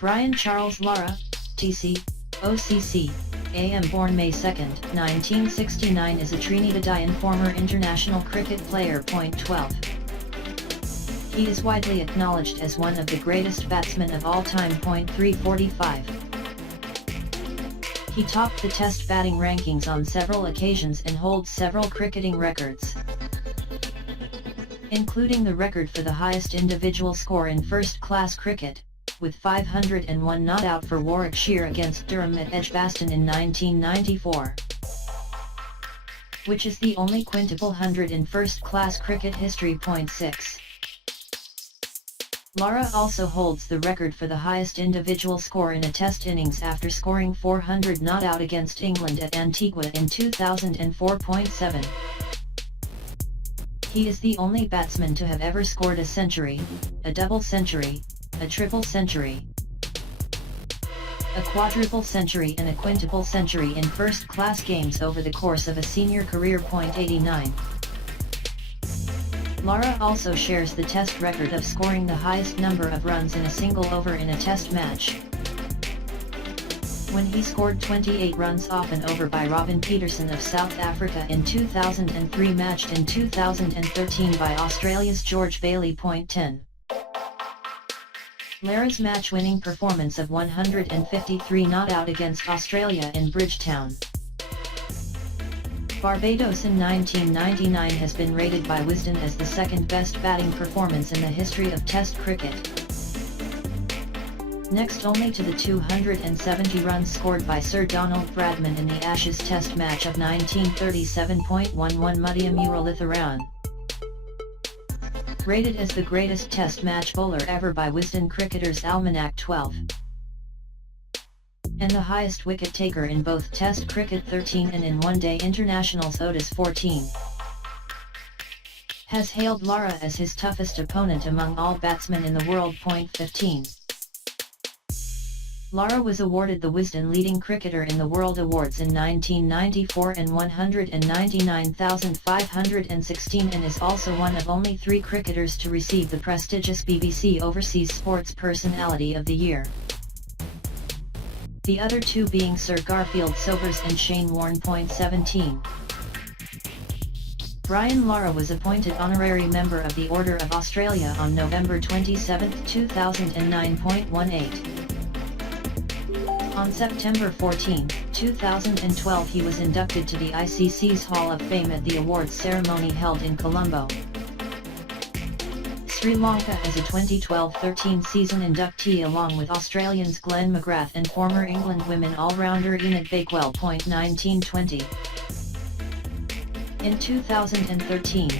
Brian Charles Lara, TC, OCC, AM born May 2, 1969 is a Trinidadian former international cricket player. 12. He is widely acknowledged as one of the greatest batsmen of all time. 345. He topped the Test batting rankings on several occasions and holds several cricketing records, including the record for the highest individual score in first-class cricket, with 501 not out for Warwickshire against Durham at Edgbaston in 1994, which is the only quintuple hundred in first-class cricket history. 6. Lara also holds the record for the highest individual score in a Test innings after scoring 400 not out against England at Antigua in 2004. He is the only batsman to have ever scored a century, a double century, a triple century, a quadruple century and a quintuple century in first-class games over the course of a senior career. 89. Lara also shares the Test record of scoring the highest number of runs in a single over in a Test match, when he scored 28 runs off an over by Robin Peterson of South Africa in 2003, matched in 2013 by Australia's George Bailey. 10. Lara's match-winning performance of 153 not out against Australia in Bridgetown, Barbados in 1999 has been rated by Wisden as the second-best batting performance in the history of Test cricket, next only to the 270 runs scored by Sir Donald Bradman in the Ashes Test match of 1937.11 Mudiamuralitharan. Rated as the greatest Test match bowler ever by Wisden Cricketer's Almanac. 12. And the highest wicket-taker in both Test cricket. 13 and in one-day internationals. Otis. 14. Has hailed Lara as his toughest opponent among all batsmen in the world. 15. Lara was awarded the Wisden Leading Cricketer in the World Awards in 1994 and 199,516, and is also one of only 3 cricketers to receive the prestigious BBC Overseas Sports Personality of the Year, the other 2 being Sir Garfield Sobers and Shane Warne. 17. Brian Lara was appointed honorary member of the Order of Australia on November 27, 2009. 18. On September 14, 2012 he was inducted to the ICC's Hall of Fame at the awards ceremony held in Colombo, Sri Lanka, as a 2012-13 season inductee along with Australians Glenn McGrath and former England women all-rounder Enid Bakewell. 1920. In 2013,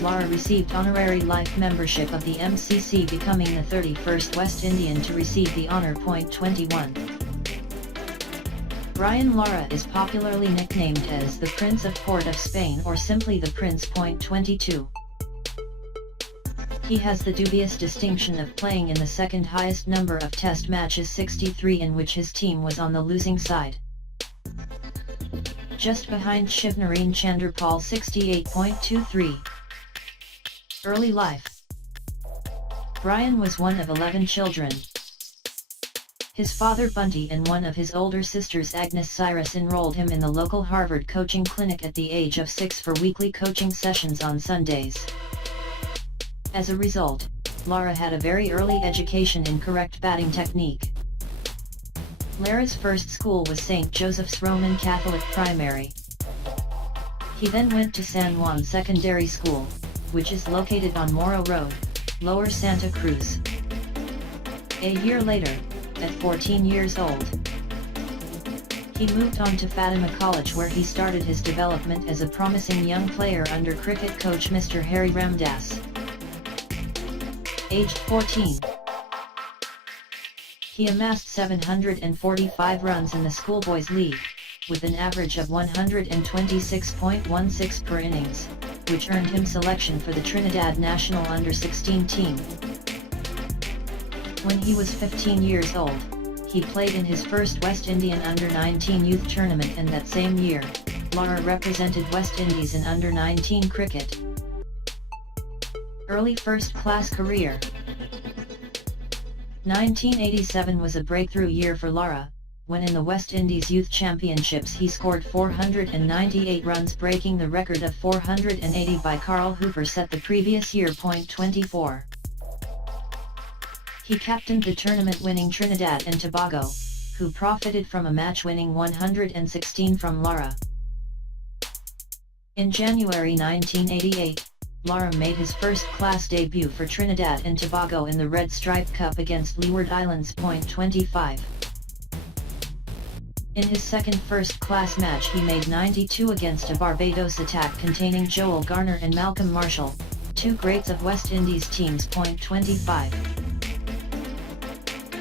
Lara received honorary life membership of the MCC, becoming the 31st West Indian to receive the honour. 21. Brian Lara is popularly nicknamed as the Prince of Port of Spain or simply the Prince. 22. He has the dubious distinction of playing in the second highest number of Test matches, 63, in which his team was on the losing side, just behind Shivnarine Chanderpaul. 68.23. Early life. Brian was one of 11 children. His father Bunty and one of his older sisters Agnes Cyrus enrolled him in the local Harvard coaching clinic at the age of 6 for weekly coaching sessions on Sundays. As a result, Lara had a very early education in correct batting technique. Lara's first school was St. Joseph's Roman Catholic Primary. He then went to San Juan Secondary School, which is located on Morro Road, Lower Santa Cruz. A year later, at 14 years old, he moved on to Fatima College, where he started his development as a promising young player under cricket coach Mr. Harry Ramdas. Aged 14, he amassed 745 runs in the Schoolboys League, with an average of 126.16 per innings, which earned him selection for the Trinidad national under-16 team. When he was 15 years old, he played in his first West Indian under-19 youth tournament, and that same year, Lara represented West Indies in under-19 cricket. Early first-class career. 1987 was a breakthrough year for Lara, when in the West Indies Youth Championships he scored 498 runs, breaking the record of 480 by Carl Hooper set the previous year. 24. He captained the tournament-winning Trinidad and Tobago, who profited from a match-winning 116 from Lara. In January 1988, Lara made his first-class debut for Trinidad and Tobago in the Red Stripe Cup against Leeward Islands. 25. In his second first-class match he made 92 against a Barbados attack containing Joel Garner and Malcolm Marshall, two greats of West Indies teams. 25.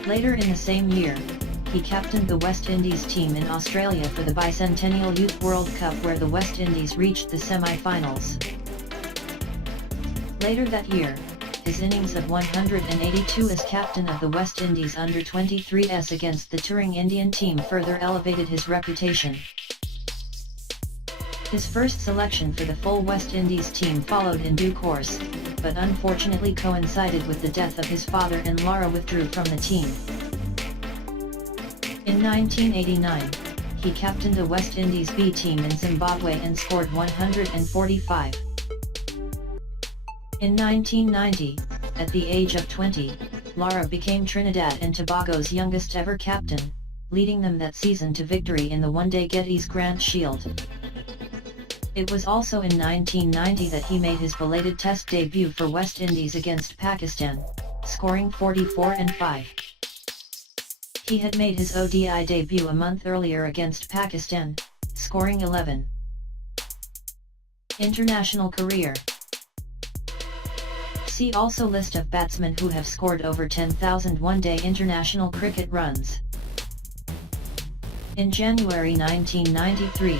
Later in the same year, he captained the West Indies team in Australia for the Bicentennial Youth World Cup, where the West Indies reached the semi-finals. Later that year, his innings of 182 as captain of the West Indies under-23s against the touring Indian team further elevated his reputation. His first selection for the full West Indies team followed in due course, but unfortunately coincided with the death of his father and Lara withdrew from the team. In 1989, he captained a West Indies B team in Zimbabwe and scored 145. In 1990, at the age of 20, Lara became Trinidad and Tobago's youngest ever captain, leading them that season to victory in the one-day Gettys Grant Shield. It was also in 1990 that he made his belated Test debut for West Indies against Pakistan, scoring 44 and 5. He had made his ODI debut a month earlier against Pakistan, scoring 11. International career. See also list of batsmen who have scored over 10,000 one-day international cricket runs. In January 1993,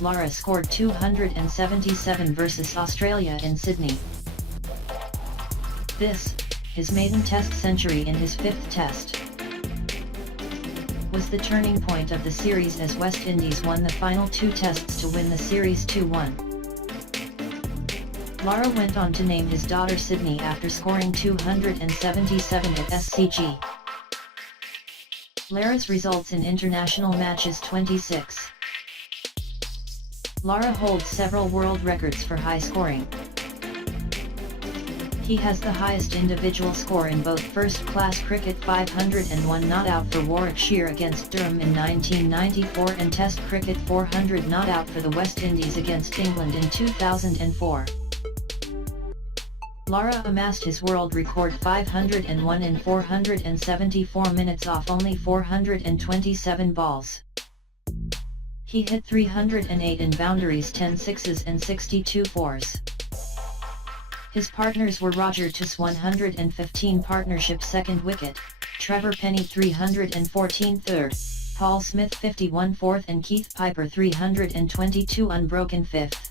Lara scored 277 versus Australia in Sydney. This, his maiden Test century in his fifth Test, was the turning point of the series as West Indies won the final two Tests to win the series 2-1. Lara went on to name his daughter Sydney after scoring 277 at SCG. Lara's results in international matches. 26. Lara holds several world records for high scoring. He has the highest individual score in both first-class cricket, 501 not out for Warwickshire against Durham in 1994, and Test cricket, 400 not out for the West Indies against England in 2004. Lara amassed his world record 501 in 474 minutes off only 427 balls. He hit 308 in boundaries, 10 sixes and 62 fours. His partners were Roger Tuss 115 partnership second wicket, Trevor Penny 314 third, Paul Smith 51 fourth and Keith Piper 322 unbroken fifth.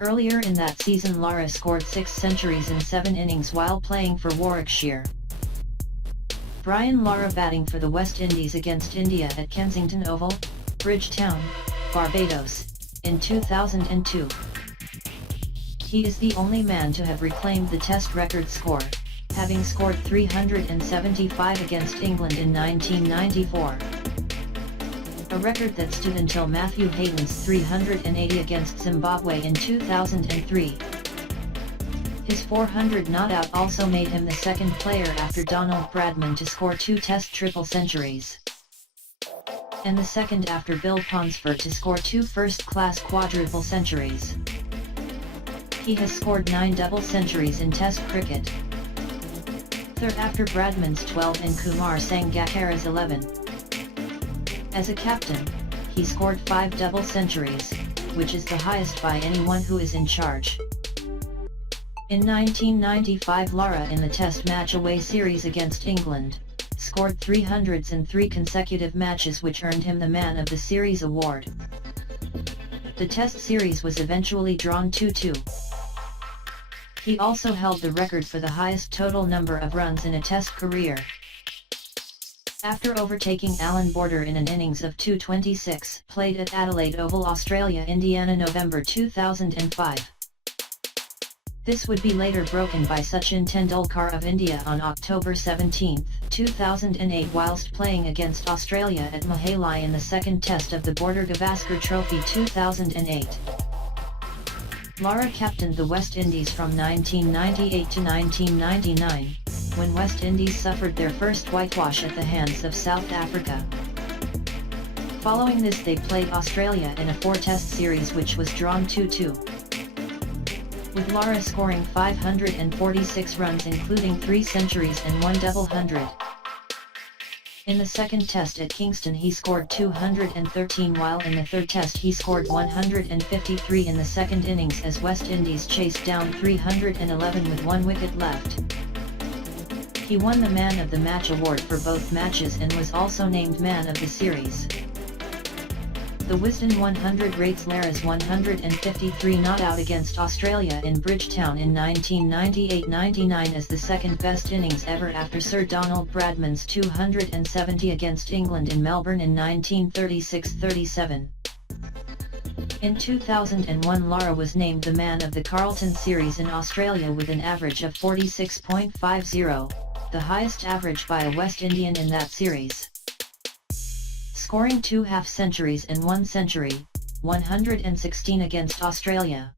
Earlier in that season Lara scored 6 centuries in 7 innings while playing for Warwickshire. Brian Lara batting for the West Indies against India at Kensington Oval, Bridgetown, Barbados, in 2002. He is the only man to have reclaimed the Test record score, having scored 375 against England in 1994. A record that stood until Matthew Hayden's 380 against Zimbabwe in 2003. His 400 not out also made him the second player after Donald Bradman to score 2 Test triple centuries, and the second after Bill Ponsford to score 2 first-class quadruple centuries. He has scored 9 double centuries in Test cricket, third after Bradman's 12 and Kumar Sangakkara's 11. As a captain, he scored 5 double centuries, which is the highest by anyone who is in charge. In 1995 Lara in the Test match away series against England, scored 300s in 3 consecutive matches, which earned him the Man of the Series award. The Test series was eventually drawn 2-2. He also held the record for the highest total number of runs in a Test career, after overtaking Alan Border in an innings of 226 played at Adelaide Oval, Australia, Indiana, November 2005. This would be later broken by Sachin Tendulkar of India on October 17, 2008 whilst playing against Australia at Mohali in the second test of the Border Gavaskar Trophy 2008. Lara captained the West Indies from 1998 to 1999, when West Indies suffered their first whitewash at the hands of South Africa. Following this they played Australia in a 4-test series which was drawn 2-2. With Lara scoring 546 runs including 3 centuries and 1 double hundred. In the second test at Kingston he scored 213 while in the third test he scored 153 in the second innings as West Indies chased down 311 with 1 wicket left. He won the Man of the Match award for both matches and was also named Man of the Series. The Wisden 100 rates Lara's 153 not out against Australia in Bridgetown in 1998-99 as the second best innings ever after Sir Donald Bradman's 270 against England in Melbourne in 1936-37. In 2001 Lara was named the man of the Carlton Series in Australia with an average of 46.50, the highest average by a West Indian in that series. Scoring 2 half-centuries and 1 century, 116 against Australia.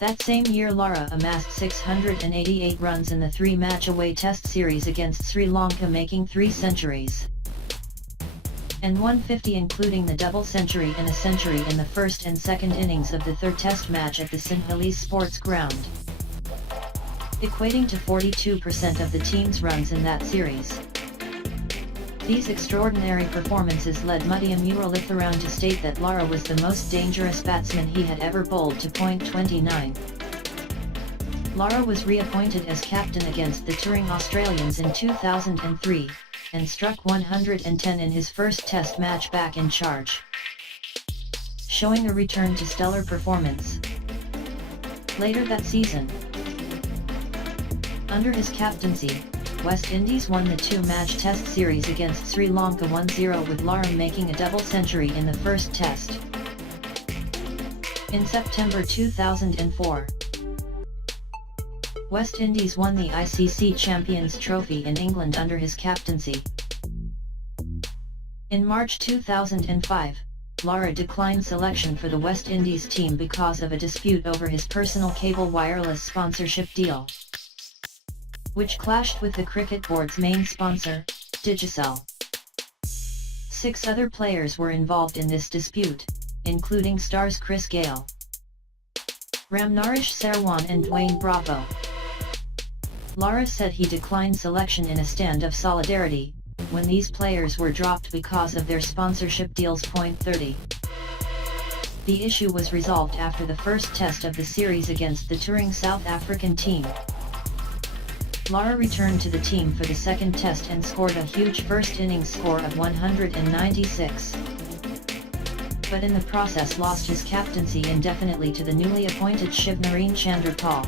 That same year Lara amassed 688 runs in the 3-match away test series against Sri Lanka making 3 centuries. And 150 including the double century and a century in the first and second innings of the third test match at the Sinhalese Sports Ground. Equating to 42% of the team's runs in that series. These extraordinary performances led Mudiam Muralitharan to state that Lara was the most dangerous batsman he had ever bowled to point 29. Lara was reappointed as captain against the touring Australians in 2003, and struck 110 in his first test match back in charge, showing a return to stellar performance. Later that season, under his captaincy, West Indies won the 2-match test series against Sri Lanka 1-0 with Lara making a double century in the first test. In September 2004, West Indies won the ICC Champions Trophy in England under his captaincy. In March 2005, Lara declined selection for the West Indies team because of a dispute over his personal cable wireless sponsorship deal, which clashed with the cricket board's main sponsor, Digicel. 6 other players were involved in this dispute, including stars Chris Gayle, Ramnaresh Sarwan and Dwayne Bravo. Lara said he declined selection in a stand of solidarity, when these players were dropped because of their sponsorship deals. 30. The issue was resolved after the first test of the series against the touring South African team. Lara returned to the team for the second test and scored a huge first innings score of 196. But in the process lost his captaincy indefinitely to the newly appointed Shivnarine Chanderpaul.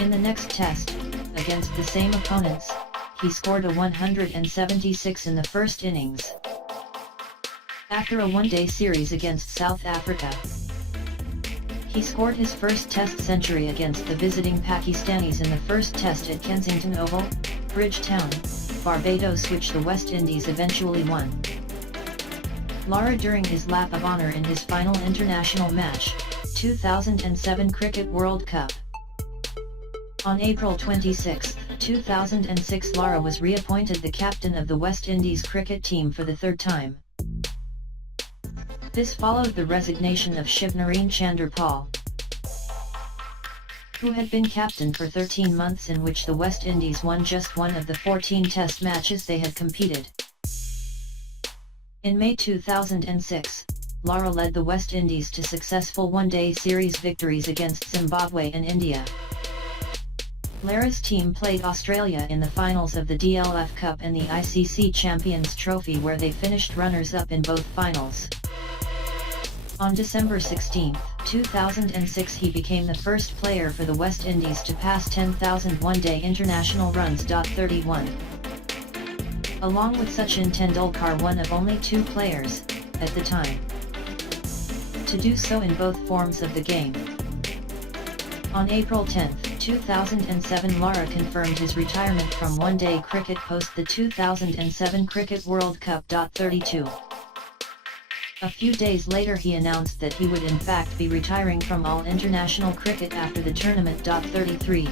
In the next test, against the same opponents, he scored a 176 in the first innings. After a 1-day series against South Africa, he scored his first test century against the visiting Pakistanis in the first test at Kensington Oval, Bridgetown, Barbados, which the West Indies eventually won. Lara during his lap of honour in his final international match, 2007 Cricket World Cup. On April 26, 2006 Lara was reappointed the captain of the West Indies cricket team for the 3rd time. This followed the resignation of Shivnarine Chanderpaul, who had been captain for 13 months in which the West Indies won just one of the 14 test matches they had competed. In May 2006, Lara led the West Indies to successful one-day series victories against Zimbabwe and India. Lara's team played Australia in the finals of the DLF Cup and the ICC Champions Trophy, where they finished runners-up in both finals. On December 16, 2006 he became the first player for the West Indies to pass 10,000 one-day international runs. 31. Along with Sachin Tendulkar, one of only 2 players, at the time, to do so in both forms of the game. On April 10, 2007, Lara confirmed his retirement from one-day cricket post the 2007 Cricket World Cup. 32. A few days later he announced that he would in fact be retiring from all international cricket after the tournament. 33.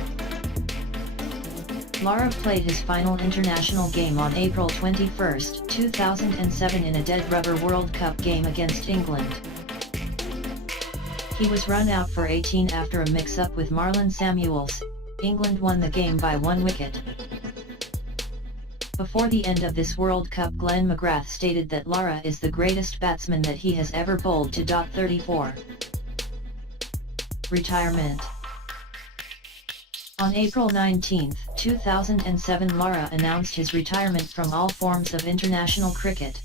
Lara played his final international game on April 21, 2007 in a dead rubber World Cup game against England. He was run out for 18 after a mix-up with Marlon Samuels. England won the game by 1 wicket. Before the end of this World Cup, Glenn McGrath stated that Lara is the greatest batsman that he has ever bowled to. 34. Retirement. On April 19, 2007, Lara announced his retirement from all forms of international cricket,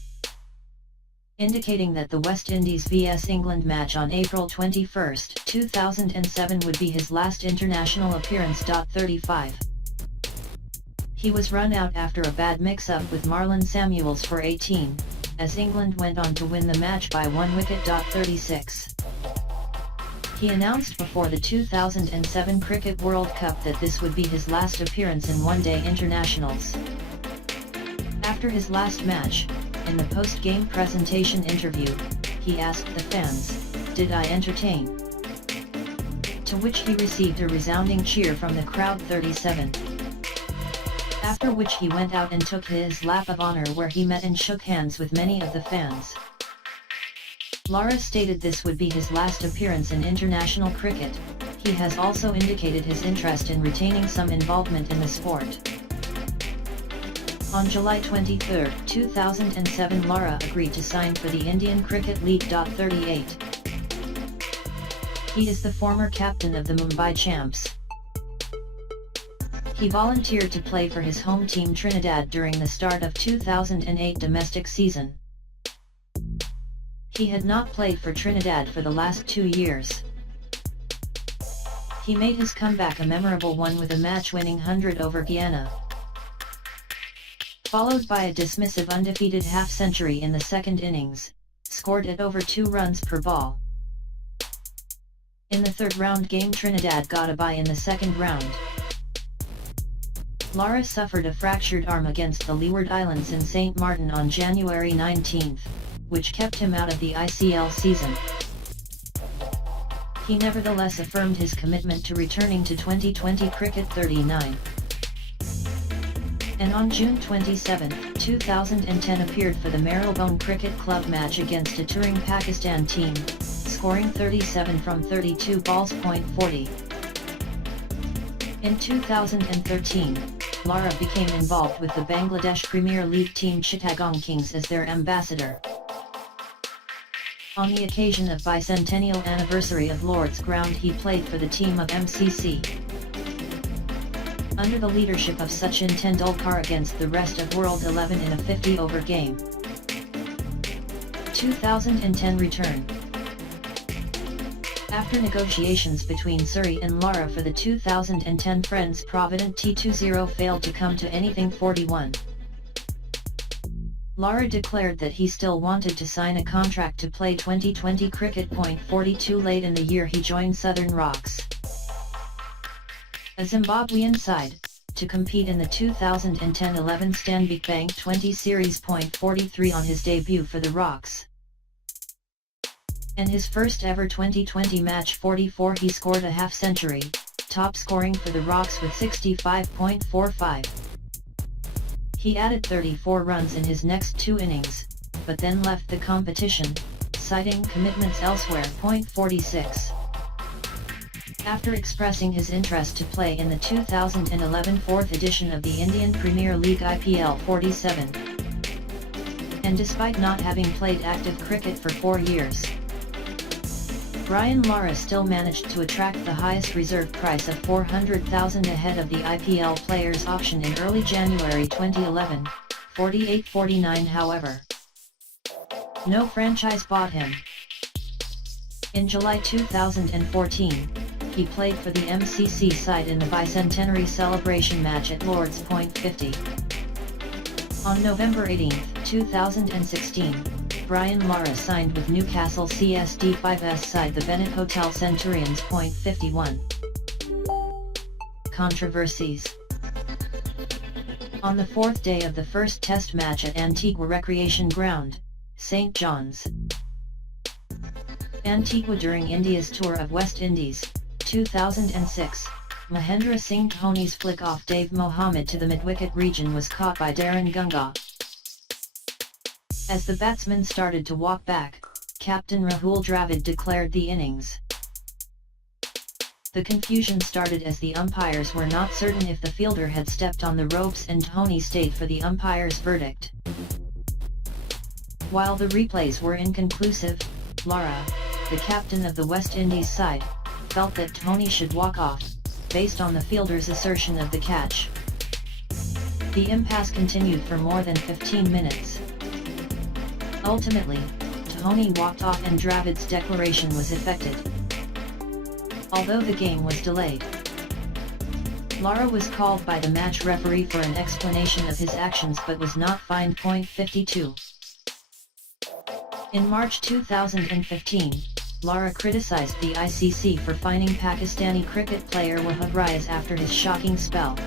indicating that the West Indies vs England match on April 21, 2007 would be his last international appearance. 35. He was run out after a bad mix-up with Marlon Samuels for 18, as England went on to win the match by 1 wicket. 36. He announced before the 2007 Cricket World Cup that this would be his last appearance in one-day internationals. After his last match, in the post-game presentation interview, he asked the fans, "Did I entertain?" To which he received a resounding cheer from the crowd. 37. After which he went out and took his lap of honor, where he met and shook hands with many of the fans. Lara stated this would be his last appearance in international cricket. He has also indicated his interest in retaining some involvement in the sport. On July 23, 2007, Lara agreed to sign for the Indian Cricket League. 38. He is the former captain of the Mumbai Champs. He volunteered to play for his home team Trinidad during the start of 2008 domestic season. He had not played for Trinidad for the last 2 years. He made his comeback a memorable one with a match-winning 100 over Guyana, followed by a dismissive undefeated half-century in the second innings, scored at over 2 runs per ball. In the third round game, Trinidad got a bye in the second round. Lara suffered a fractured arm against the Leeward Islands in St. Martin on January 19, which kept him out of the ICL season. He nevertheless affirmed his commitment to returning to 2020 cricket. 39. And on June 27, 2010 appeared for the Marylebone Cricket Club match against a touring Pakistan team, scoring 37 from 32 balls. 40. In 2013, Lara became involved with the Bangladesh Premier League team Chittagong Kings as their ambassador. On the occasion of bicentennial anniversary of Lord's Ground, he played for the team of MCC. Under the leadership of Sachin Tendulkar against the rest of World 11 in a 50-over game. 2010 return. After negotiations between Surrey and Lara for the 2010 Friends Provident T20 failed to come to anything. 41. Lara declared that he still wanted to sign a contract to play 2020 cricket. 42 Late in the year he joined Southern Rocks, a Zimbabwean side, to compete in the 2010-11 Stanbic Bank 20 Series. 43 On his debut for the Rocks and his first ever 2020 match. 44 He scored a half-century, top scoring for the Rocks with 65.45. He added 34 runs in his next 2 innings, but then left the competition, citing commitments elsewhere. 46. After expressing his interest to play in the 2011 4th edition of the Indian Premier League IPL. 47. And despite not having played active cricket for 4 years, Brian Lara still managed to attract the highest reserve price of $400,000 ahead of the IPL players auction in early January 2011, 48.49. However, no franchise bought him. In July 2014, he played for the MCC side in the bicentenary celebration match at Lord's. 50. On November 18, 2016, Brian Lara signed with Newcastle CSD5's side the Bennett Hotel Centurions. 51. controversies. On the fourth day of the first Test match at Antigua Recreation Ground, St. John's, Antigua during India's tour of West Indies, 2006, Mahendra Singh Dhoni's flick off Dave Mohammed to the mid-wicket region was caught by Darren Gunga. As the batsman started to walk back, Captain Rahul Dravid declared the innings. The confusion started as the umpires were not certain if the fielder had stepped on the ropes and Dhoni stayed for the umpire's verdict. While the replays were inconclusive, Lara, the captain of the West Indies side, felt that Dhoni should walk off, based on the fielder's assertion of the catch. The impasse continued for more than 15 minutes. Ultimately, Dhoni walked off and Dravid's declaration was effected. Although the game was delayed, Lara was called by the match referee for an explanation of his actions but was not fined. 52. In March 2015, Lara criticized the ICC for fining Pakistani cricket player Wahab Riaz after his shocking spell,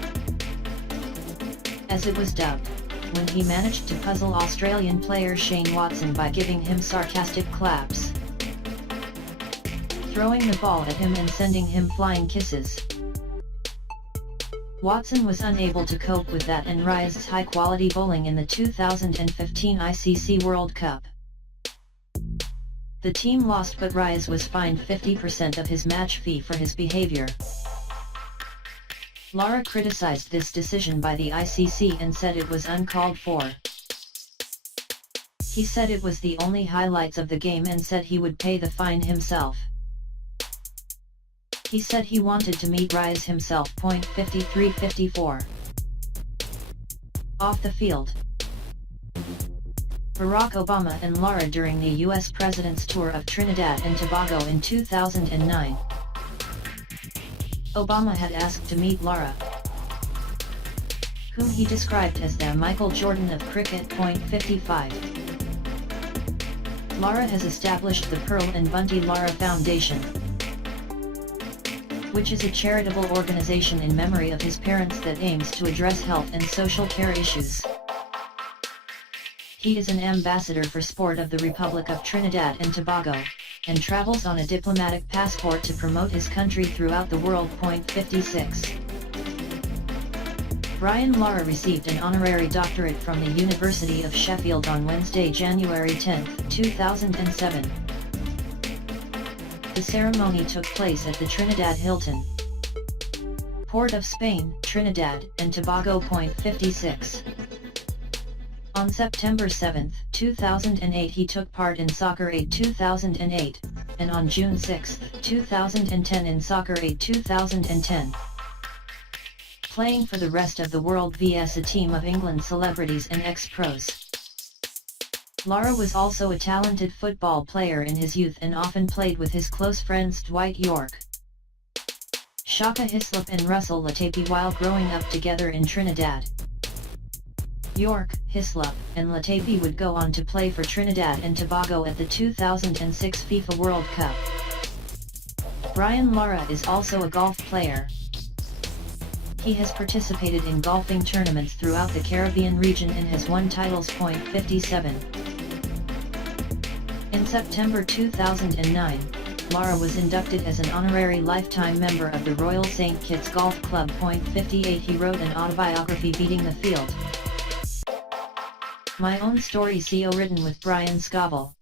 as it was dubbed, when he managed to puzzle Australian player Shane Watson by giving him sarcastic claps, throwing the ball at him and sending him flying kisses. Watson was unable to cope with that and Riaz's high-quality bowling in the 2015 ICC World Cup. The team lost but Riaz was fined 50% of his match fee for his behavior. Lara criticized this decision by the ICC and said it was uncalled for. He said it was the only highlights of the game and said he would pay the fine himself. He said he wanted to meet Riaz himself. 53-54. Off the field, Barack Obama and Lara during the U.S. President's tour of Trinidad and Tobago in 2009. Obama had asked to meet Lara, whom he described as the Michael Jordan of cricket. 55. Lara has established the Pearl and Bunty Lara Foundation, which is a charitable organization in memory of his parents that aims to address health and social care issues. He is an ambassador for sport of the Republic of Trinidad and Tobago, and travels on a diplomatic passport to promote his country throughout the world. 56. Brian Lara received an honorary doctorate from the University of Sheffield on Wednesday, January 10, 2007. The ceremony took place at the Trinidad Hilton, Port of Spain, Trinidad and Tobago. 56. On September 7, 2008 he took part in Soccer Aid 2008, and on June 6, 2010 in Soccer Aid 2010. Playing for the rest of the world vs a team of England celebrities and ex-pros. Lara was also a talented football player in his youth and often played with his close friends Dwight York, Shaka Hislop and Russell Latapi while growing up together in Trinidad. York, Hislop, and Latapi would go on to play for Trinidad and Tobago at the 2006 FIFA World Cup. Brian Lara is also a golf player. He has participated in golfing tournaments throughout the Caribbean region and has won titles. 57. In September 2009, Lara was inducted as an honorary lifetime member of the Royal St. Kitts Golf Club. 58. He wrote an autobiography, Beating the Field. My Own Story, CO, written with Brian Scoville.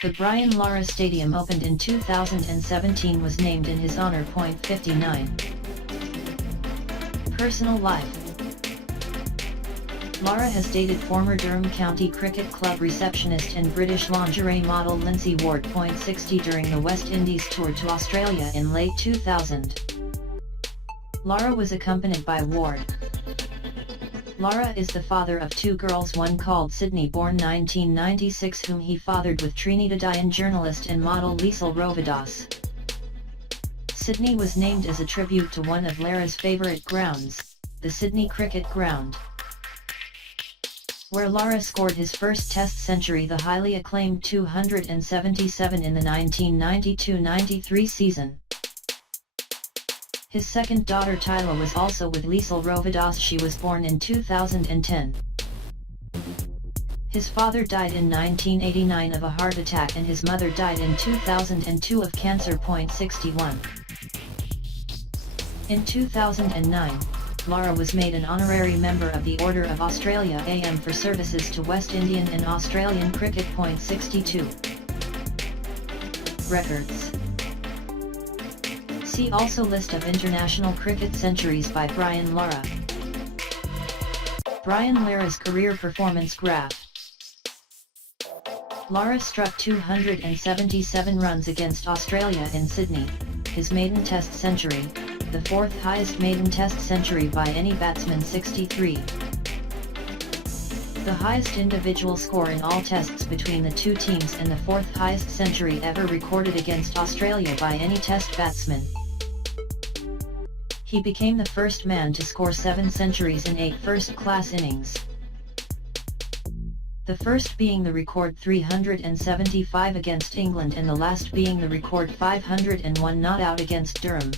The Brian Lara Stadium opened in 2017 was named in his honor. 59. Personal life. Lara has dated former Durham County Cricket Club receptionist and British lingerie model Lindsay Ward. 60. During the West Indies tour to Australia in late 2000, Lara was accompanied by Ward. Lara is the father of two girls, one called Sydney, born 1996, whom he fathered with Trinidadian journalist and model Liesl Rovidas. Sydney was named as a tribute to one of Lara's favourite grounds, the Sydney Cricket Ground, where Lara scored his first Test century, the highly acclaimed 277 in the 1992-93 season. His second daughter Tyla was also with Liesl Rovidas. She was born in 2010. His father died in 1989 of a heart attack and his mother died in 2002 of cancer. 61. In 2009, Lara was made an honorary member of the Order of Australia AM for services to West Indian and Australian cricket. 62. Records. See also List of international cricket centuries by Brian Lara. Brian Lara's career performance graph. Lara struck 277 runs against Australia in Sydney, his maiden Test century, the fourth highest maiden Test century by any batsman. 63. The highest individual score in all Tests between the two teams and the fourth highest century ever recorded against Australia by any Test batsman. He became the first man to score 7 centuries in 8 first-class innings. The first being the record 375 against England and the last being the record 501 not out against Durham.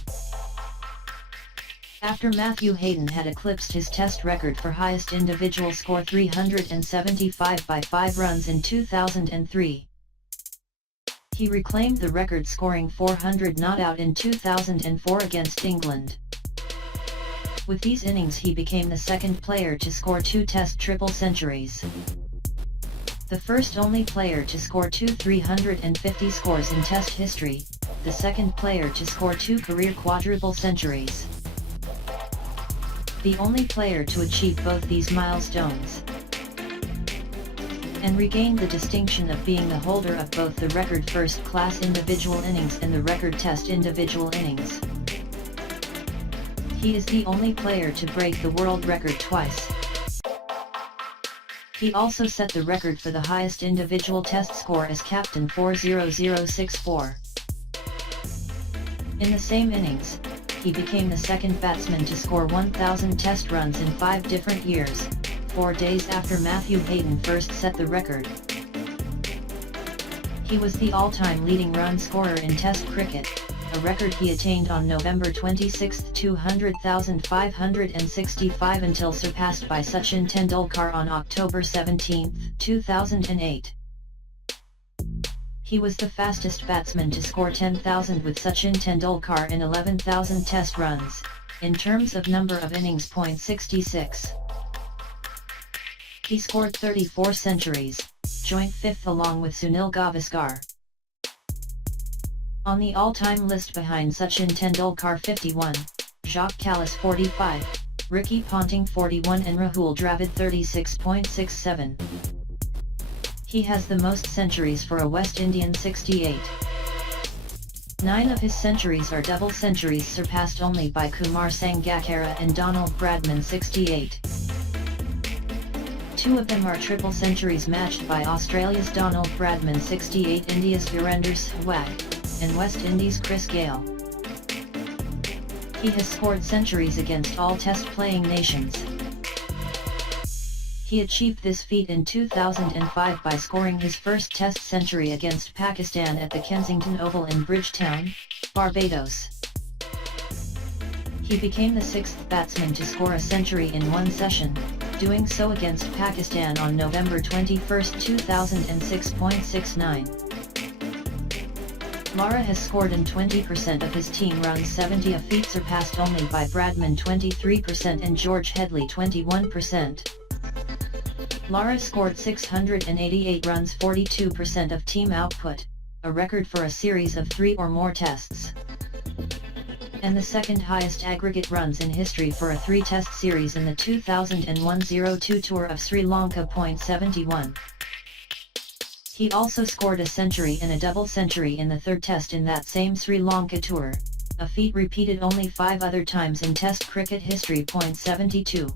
After Matthew Hayden had eclipsed his Test record for highest individual score 375 by 5 runs in 2003. He reclaimed the record scoring 400 not out in 2004 against England. With these innings he became the second player to score 2 Test triple centuries. The first only player to score 2 350 scores in Test history, the second player to score 2 career quadruple centuries. The only player to achieve both these milestones. And regained the distinction of being the holder of both the record first-class individual innings and the record Test individual innings. He is the only player to break the world record twice. He also set the record for the highest individual Test score as captain 40064. In the same innings, he became the second batsman to score 1,000 Test runs in 5 different years, 4 days after Matthew Hayden first set the record. He was the all-time leading run scorer in Test cricket, a record he attained on November 26, 200,565 until surpassed by Sachin Tendulkar on October 17, 2008. He was the fastest batsman to score 10,000 with Sachin Tendulkar in 11,000 Test runs, in terms of number of innings. 66. He scored 34 centuries, joint 5th along with Sunil Gavaskar. On the all-time list behind Sachin Tendulkar 51, Jacques Kallis 45, Ricky Ponting 41 and Rahul Dravid 36.67. He has the most centuries for a West Indian 68. 9 of his centuries are double centuries surpassed only by Kumar Sangakkara and Donald Bradman 68. 2 of them are triple centuries matched by Australia's Donald Bradman 68, India's Virender Sehwag, and West Indies' Chris Gale. He has scored centuries against all Test-playing nations. He achieved this feat in 2005 by scoring his first Test century against Pakistan at the Kensington Oval in Bridgetown, Barbados. He became the 6th batsman to score a century in one session, doing so against Pakistan on November 21, 2006.69. Lara has scored in 20% of his team runs 70, a feat surpassed only by Bradman 23% and George Headley 21%. Lara scored 688 runs, 42% of team output, a record for a series of 3 or more Tests. And the second highest aggregate runs in history for a 3-Test series in the 2001-02 tour of Sri Lanka. 71. He also scored a century and a double century in the 3rd Test in that same Sri Lanka tour, a feat repeated only 5 other times in Test cricket history. 72.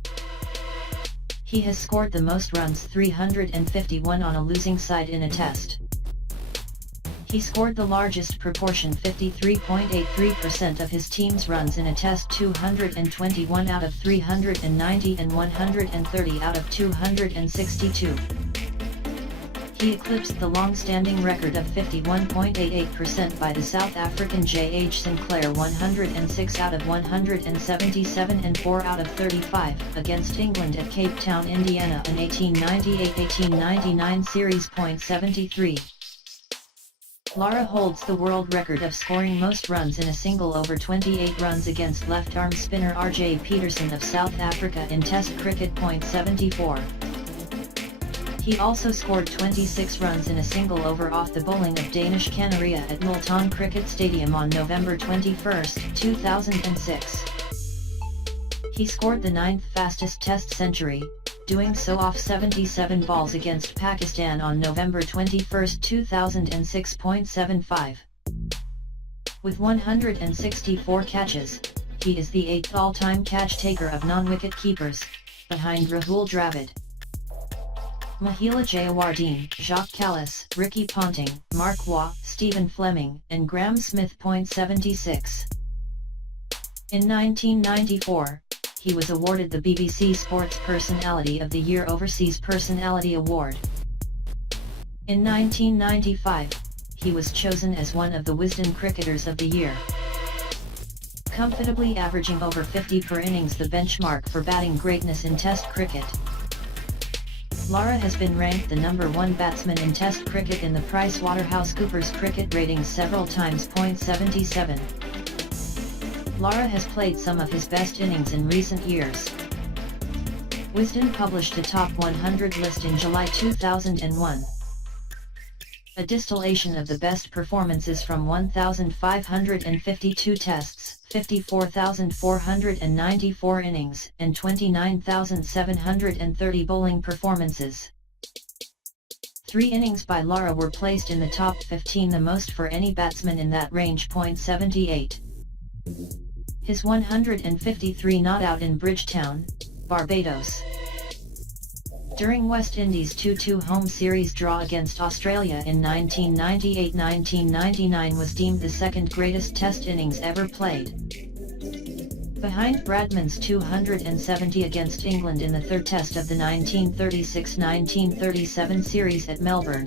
He has scored the most runs, 351 on a losing side in a Test. He scored the largest proportion, 53.83% of his team's runs in a Test, 221 out of 390 and 130 out of 262. He eclipsed the long-standing record of 51.88% by the South African J.H. Sinclair 106 out of 177 and 4 out of 35 against England at Cape Town, Indiana in 1898-1899 series. .73. Lara holds the world record of scoring most runs in a single over 28 runs against left-arm spinner R.J. Peterson of South Africa in Test cricket. .74. He also scored 26 runs in a single over off the bowling of Danish Canaria at Multan Cricket Stadium on November 21, 2006. He scored the 9th fastest Test century, doing so off 77 balls against Pakistan on November 21, 2006. .75. With 164 catches, he is the 8th all-time catch taker of non-wicket keepers, behind Rahul Dravid, Mahela Jayawardene, Jacques Kallis, Ricky Ponting, Mark Waugh, Stephen Fleming, and Graham Smith. .76. In 1994, he was awarded the BBC Sports Personality of the Year Overseas Personality Award. In 1995, he was chosen as one of the Wisden Cricketers of the Year. Comfortably averaging over 50 per innings, the benchmark for batting greatness in Test cricket, Lara has been ranked the #1 batsman in Test cricket in the PricewaterhouseCoopers cricket ratings several times. .77. Lara has played some of his best innings in recent years. Wisden published a top 100 list in July 2001. A distillation of the best performances from 1,552 tests, 54,494 innings, and 29,730 bowling performances. 3 innings by Lara were placed in the top 15, the most for any batsman in that range. .78. His 153 not out in Bridgetown, Barbados, during West Indies' 2-2 home series draw against Australia in 1998-1999 was deemed the second greatest Test innings ever played, behind Bradman's 270 against England in the third Test of the 1936-1937 series at Melbourne.